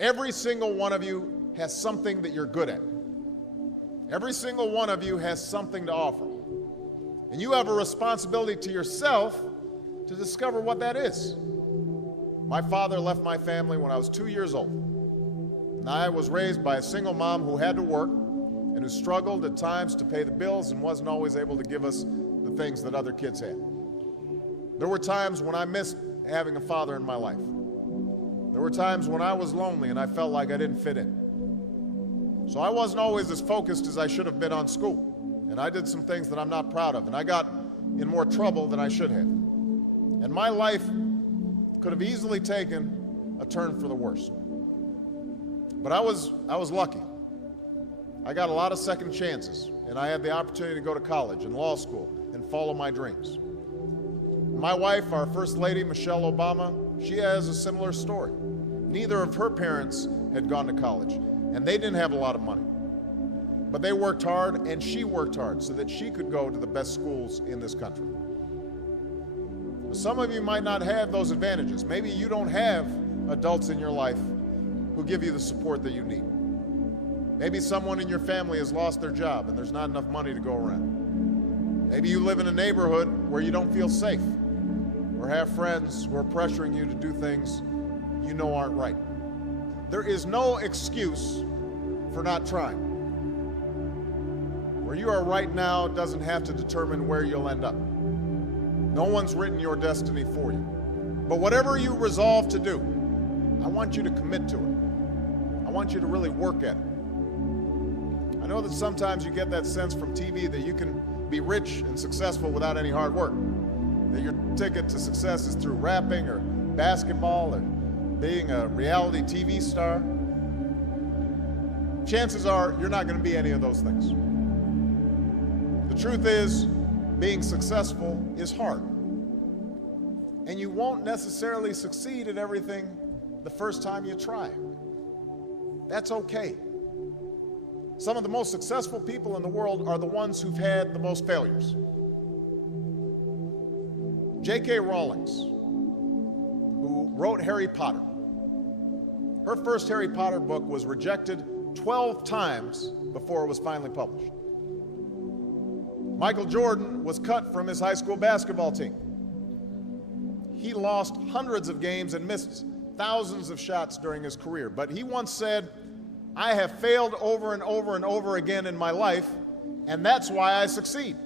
Every single one of you has something that you're good at. Every single one of you has something to offer. And you have a responsibility to yourself to discover what that is. My father left my family when I was 2 years old. And I was raised by a single mom who had to work and who struggled at times to pay the bills and wasn't always able to give us the things that other kids had. There were times when I missed having a father in my life. There were times when I was lonely and I felt like I didn't fit in. So I wasn't always as focused as I should have been on school. And I did some things that I'm not proud of. And I got in more trouble than I should have. And my life could have easily taken a turn for the worse. But I was lucky. I got a lot of second chances. And I had the opportunity to go to college and law school and follow my dreams. My wife, our First Lady, Michelle Obama, she has a similar story. Neither of her parents had gone to college, and they didn't have a lot of money. But they worked hard, and she worked hard so that she could go to the best schools in this country. Some of you might not have those advantages. Maybe you don't have adults in your life who give you the support that you need. Maybe someone in your family has lost their job, and there's not enough money to go around. Maybe you live in a neighborhood where you don't feel safe, or have friends who are pressuring you to do things you know aren't right. There is no excuse for not trying. Where you are right now doesn't have to determine where you'll end up. No one's written your destiny for you. But whatever you resolve to do, I want you to commit to it. I want you to really work at it. I know that sometimes you get that sense from TV that you can be rich and successful without any hard work. That your ticket to success is through rapping or basketball or being a reality TV star. Chances are you're not going to be any of those things. The truth is, being successful is hard. And you won't necessarily succeed at everything the first time you try. That's okay. Some of the most successful people in the world are the ones who've had the most failures. J.K. Rowling, who wrote Harry Potter, her first Harry Potter book was rejected 12 times before it was finally published. Michael Jordan was cut from his high school basketball team. He lost hundreds of games and missed thousands of shots during his career. But he once said, "I have failed over and over and over again in my life, and that's why I succeed."